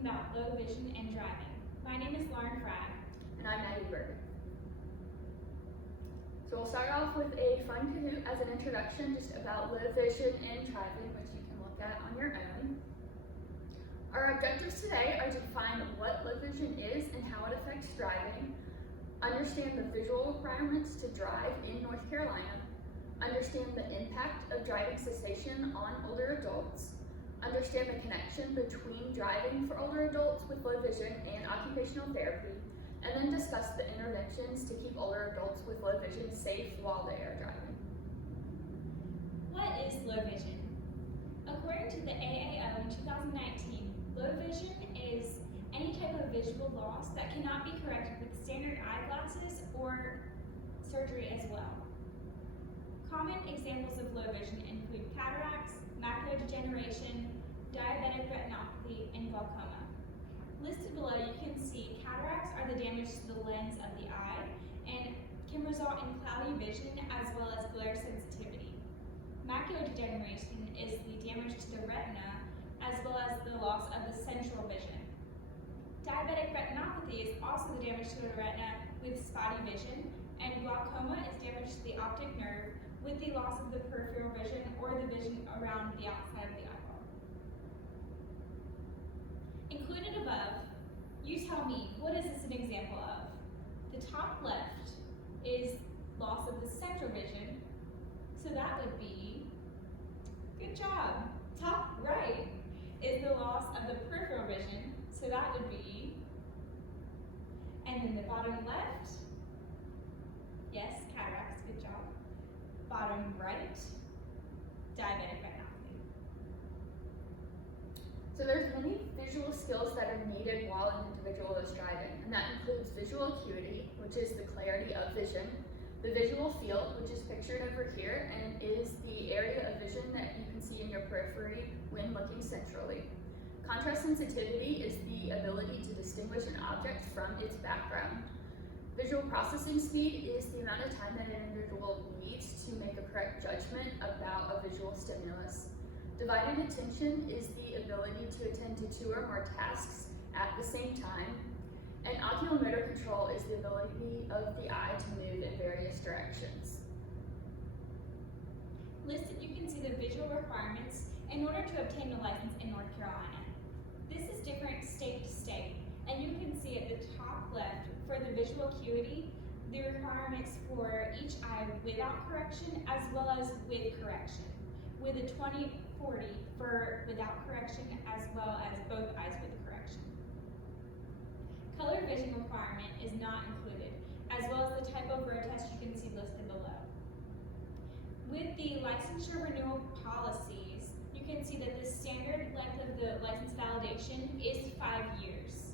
talking about low vision and driving. My name is Frey. And I'm Berger. So we'll start off with a fun Kahoot as an introduction just about low vision and driving, which you can look at on your own. Our objectives today are to define what low vision is and how it affects driving, understand the visual requirements to drive in North Carolina, understand the impact of driving cessation on older adults, understand the connection between driving for older adults with low vision and occupational therapy, and then discuss the interventions to keep older adults with low vision safe while they are driving. What is low vision? According to the AAO in 2019, low vision is any type of visual loss that cannot be corrected with standard eyeglasses or surgery as well. Common examples of low vision include cataracts, macular degeneration, diabetic retinopathy, and glaucoma. Listed below, you can see cataracts are the damage to the lens of the eye and can result in cloudy vision as well as glare sensitivity. Macular degeneration is the damage to the retina as well as the loss of the central vision. Diabetic retinopathy is also the damage to the retina with spotty vision, and glaucoma is damage to the optic nerve with the loss of the peripheral vision or the vision around the outside of the eyeball. Included above, you tell me, what is this an example of? The top left is loss of the central vision, so that would be, good job. Top right is the loss of the peripheral vision, so that would be, and then the bottom left, yes, cataracts, good job. Bottom right, diabetic retinopathy. So there's many visual skills that are needed while an individual is driving, and that includes visual acuity, which is the clarity of vision, the visual field, which is pictured over here and is the area of vision that you can see in your periphery when looking centrally. Contrast sensitivity is the ability to distinguish an object from its background. Visual processing speed is the amount of time that an individual needs to make a correct judgment about a visual stimulus. Divided attention is the ability to attend to two or more tasks at the same time. And oculomotor control is the ability of the eye to move in various directions. Listed, you can see the visual requirements in order to obtain a license in North Carolina. This is different state to state, and you can see at the top left for the visual acuity, the requirements for each eye without correction as well as with correction, with a 20/40 for without correction as well as both eyes with correction. Color vision requirement is not included, as well as the type of road test you can see listed below. With the licensure renewal policies, you can see that the standard length of the license validation is 5 years.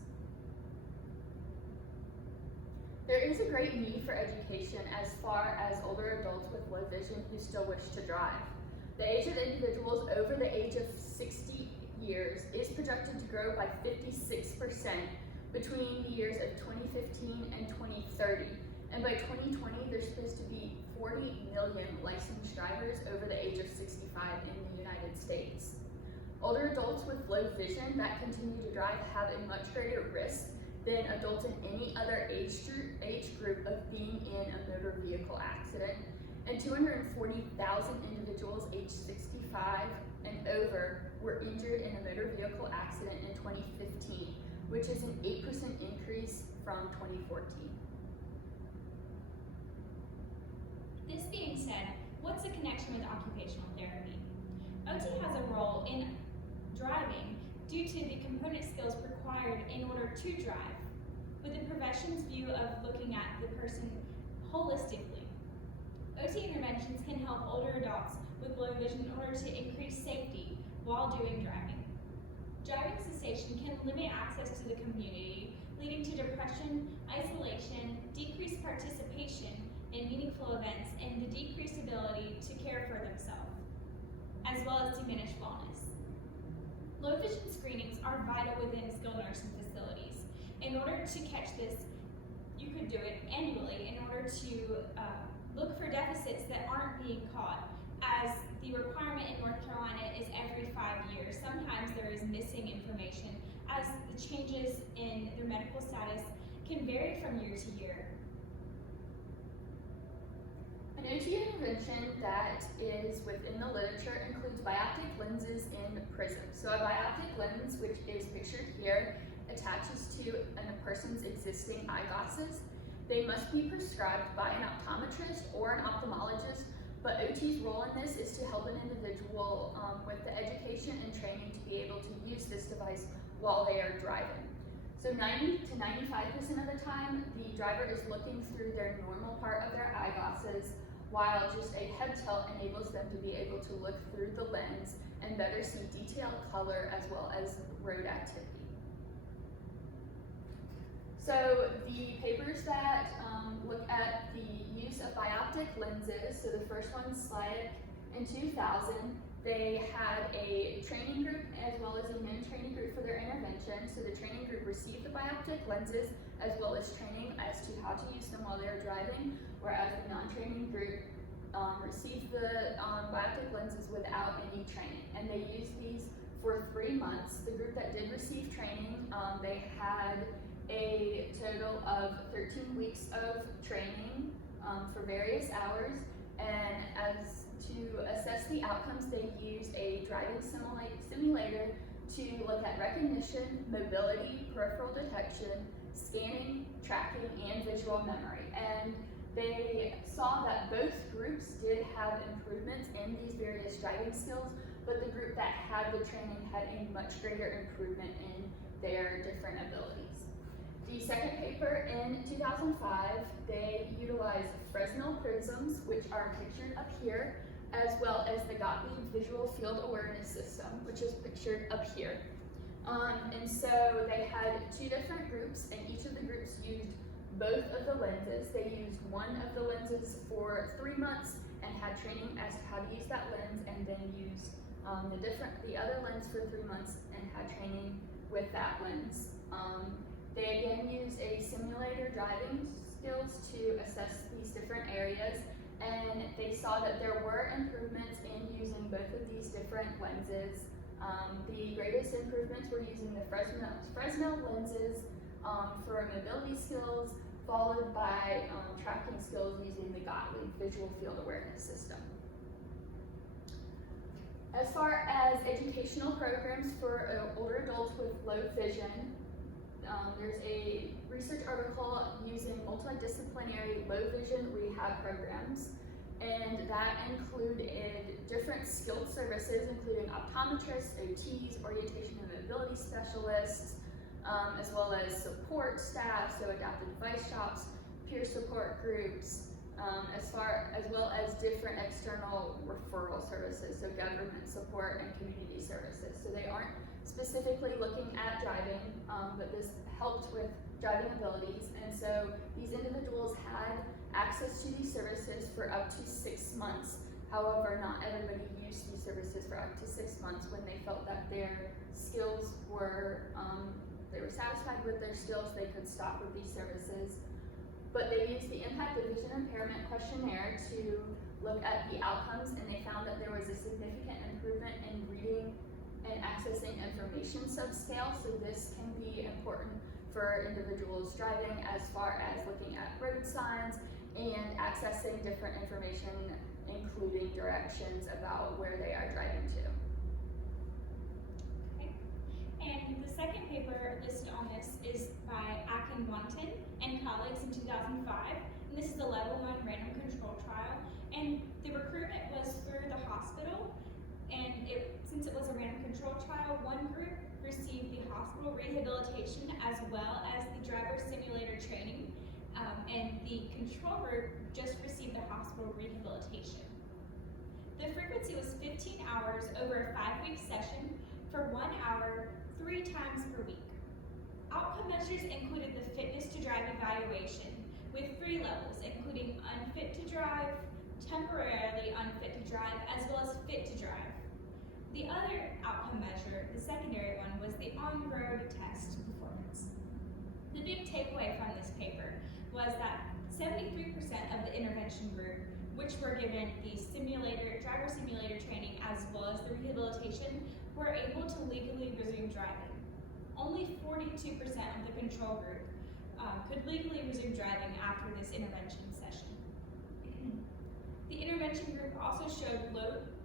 There is a great need for education as far as older adults with low vision who still wish to drive. The age of individuals over the age of 60 years is projected to grow by 56% between the years of 2015 and 2030. And by 2020, there's supposed to be 40 million licensed drivers over the age of 65 in the United States. Older adults with low vision that continue to drive have a much greater risk than adults in any other age group of being in a motor vehicle accident, and 240,000 individuals aged 65 and over were injured in a motor vehicle accident in 2015, which is an 8% increase from 2014. This being said, what's the connection with occupational therapy? OT has a role in driving due to the component skills required in order to drive, with the profession's view of looking at the person holistically. OT interventions can help older adults with low vision in order to increase safety while doing driving. Driving cessation can limit access to the community, leading to depression, isolation, decreased participation in meaningful events, and the decreased ability to care for themselves, as well as diminished wellness. Low vision screenings are vital within skilled nursing facilities. In order to catch this, you could do it annually in order to look for deficits that aren't being caught, as the requirement in North Carolina is every 5 years. Sometimes there is missing information as the the changes in their medical status can vary from year to year. An OT intervention that is within the literature includes bioptic lenses in prisms. So a bioptic lens, which is pictured here, attaches to a person's existing eyeglasses. They must be prescribed by an optometrist or an ophthalmologist, but OT's role in this is to help an individual with the education and training to be able to use this device while they are driving. So 90 to 95% of the time, the driver is looking through their normal part of their eyeglasses, while just a head tilt enables them to be able to look through the lens and better see detailed color as well as road activity. So the papers that look at the use of bioptic lenses, so the first one, Slide in 2000, they had a training group as well as a non-training group for their intervention. So the training group received the bioptic lenses as well as training as to how to use them while they were driving, whereas the non-training group received the bioptic lenses without any training. And they used these for 3 months. The group that did receive training, they had a total of 13 weeks of training for various hours, and as to assess the outcomes, they used a driving simulator to look at recognition, mobility, peripheral detection, scanning, tracking, and visual memory. And they saw that both groups did have improvements in these various driving skills, but the group that had the training had a much greater improvement in their different abilities. The second paper in 2005, they utilized Fresnel prisms, which are pictured up here, as well as the Gottlieb Visual Field Awareness System, which is pictured up here. And so they had 2 different groups, and each of the groups used both of the lenses. They used one of the lenses for 3 months and had training as to how to use that lens, and then used the other lens for 3 months and had training with that lens. They again used a simulator driving skills to assess these different areas, and they saw that there were improvements in using both of these different lenses. The greatest improvements were using the Fresnel lenses for mobility skills, followed by tracking skills using the Gottlieb Visual Field Awareness System. As far as educational programs for older adults with low vision, there's a research article using multidisciplinary low vision rehab programs, and that included different skilled services, including optometrists, OTs, orientation and mobility specialists, as well as support staff, so adaptive device shops, peer support groups, as well as different external referral services, so government support and community services. So they aren't specifically looking at driving, but this helped with driving abilities. And so these individuals had access to these services for up to 6 months. However, not everybody used these services for up to 6 months when they felt that their skills were, they were satisfied with their skills, they could stop with these services. But they used the Impact of Vision Impairment questionnaire to look at the outcomes, and they found that there was a significant improvement in reading and accessing information subscale. So this can be important for individuals driving as far as looking at road signs and accessing different information, including directions about where they are driving to. Okay. And the second paper listed on this is by Akinwonton and colleagues in 2005. And this is a level 1 random control trial. And the recruitment was through the hospital. And since it was a random control trial, one group received the hospital rehabilitation as well as the driver simulator training. And the control group just received the hospital rehabilitation. The frequency was 15 hours over a 5-week session for 1 hour, 3 times per week. Outcome measures included the fitness to drive evaluation with 3 levels, including unfit to drive, temporarily unfit to drive, as well as fit to drive. The other outcome measure, the secondary one, was the on-road test performance. The big takeaway from this paper was that 73% of the intervention group, which were given the driver simulator training as well as the rehabilitation, were able to legally resume driving. Only 40% of the control group could legally resume driving after this intervention session. The intervention group also showed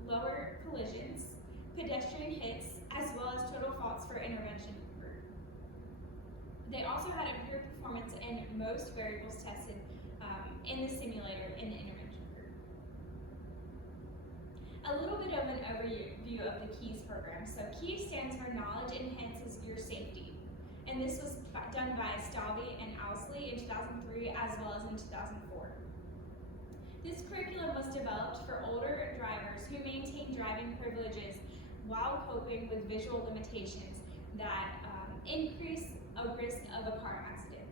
lower collisions, pedestrian hits, as well as total faults for intervention group. They also had improved performance in most variables tested in the simulator in the intervention group. A little bit of an overview of the KEYS program. So KEYS stands for Knowledge Enhances Your Safety. And this was done by Stalvey and Owsley in 2003 as well as in 2004. This curriculum was developed for older drivers who maintain driving privileges while coping with visual limitations that increase a risk of a car accident.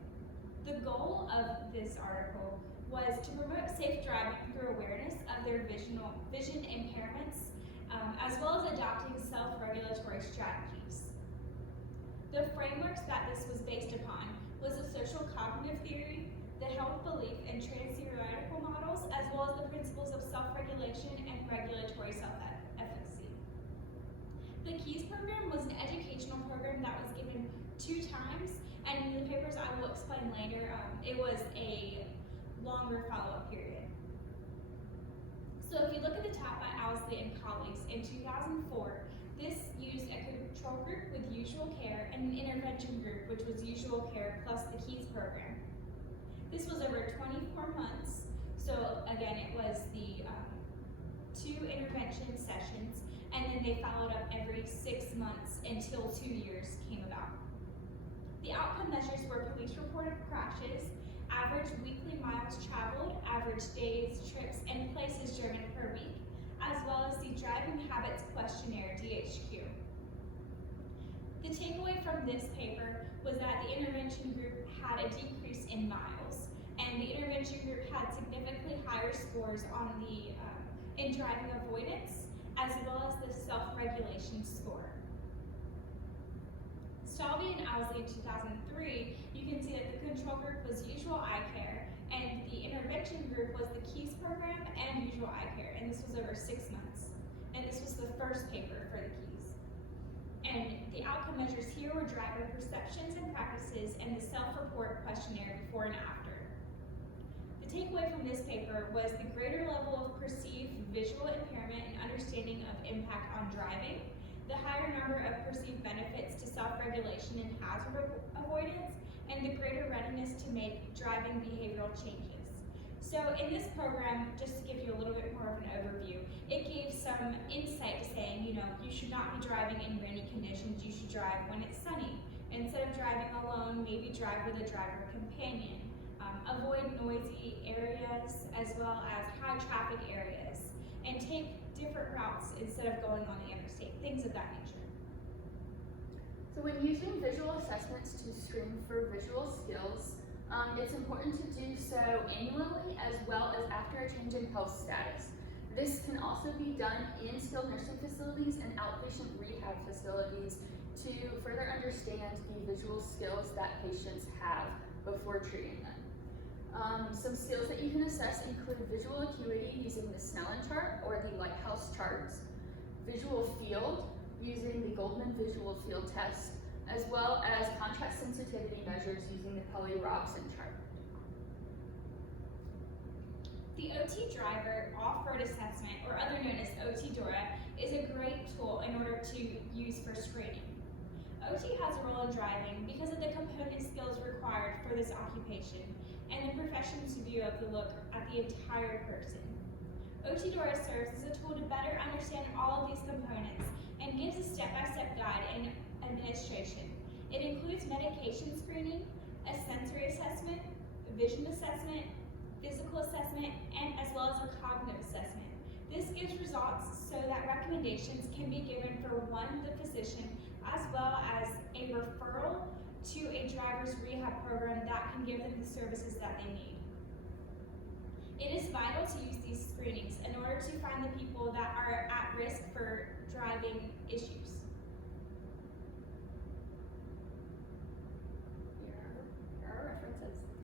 The goal of this article was to promote safe driving through awareness of their vision impairments, as well as adopting self-regulatory strategies. The frameworks that this was based upon was the social cognitive theory, the health belief and trans-theoretical models, as well as the principles of self-regulation and regulatory self-efficacy. The KEYS program was an educational program that was given 2 times, and in the papers I will explain later, it was a longer follow-up period. So if you look at the top by Owsley and colleagues in 2004, this used a control group with usual care and an intervention group, which was usual care plus the KEYS program. This was over 24 months. So again, it was the 2 intervention sessions, and then they followed up every 6 months until 2 years came about. The outcome measures were police reported crashes, average weekly miles traveled, average days, trips, and places driven per week, as well as the driving habits questionnaire, DHQ. The takeaway from this paper was that the intervention group had a decrease in miles, and the intervention group had significantly higher scores on the in driving avoidance, as well as the self-regulation score. Stalvey and Owsley in 2003, you can see that the control group was usual eye care, and the intervention group was the KEYS program and usual eye care, and this was over 6 months. And this was the first paper for the KEYS. And the outcome measures here were driver perceptions and practices and the self-report questionnaire before and after. The takeaway from this paper was the greater level of perceived visual impairment and understanding of impact on driving, the higher number of perceived benefits to self-regulation and hazard avoidance, and the greater readiness to make driving behavioral changes. So in this program, just to give you a little bit more of an overview, it gave some insight to saying, you should not be driving in rainy conditions, you should drive when it's sunny. Instead of driving alone, maybe drive with a driver companion. Avoid noisy areas as well as high traffic areas, and take different routes instead of going on the interstate, things of that nature. So when using visual assessments to screen for visual skills, it's important to do so annually as well as after a change in health status. This can also be done in skilled nursing facilities and outpatient rehab facilities to further understand the visual skills that patients have before treating them. Some skills that you can assess include visual acuity using the Snellen chart or the Lighthouse charts, visual field using the Goldman visual field test, as well as contrast sensitivity measures using the Pelley-Robson chart. The OT driver off-road assessment, or other known as OT DORA, is a great tool in order to use for screening. OT has a role in driving because of the component skills required for this occupation and the profession's view of the look at the entire person. OT DORA serves as a tool to better understand all of these components and gives a step-by-step guide in administration. It includes medication screening, a sensory assessment, a vision assessment, physical assessment, and as well as a cognitive assessment. This gives results so that recommendations can be given for the physician, as well as a referral to a driver's rehab program that can give them the services that they need. It is vital to use these screenings in order to find the people that are at risk for driving issues.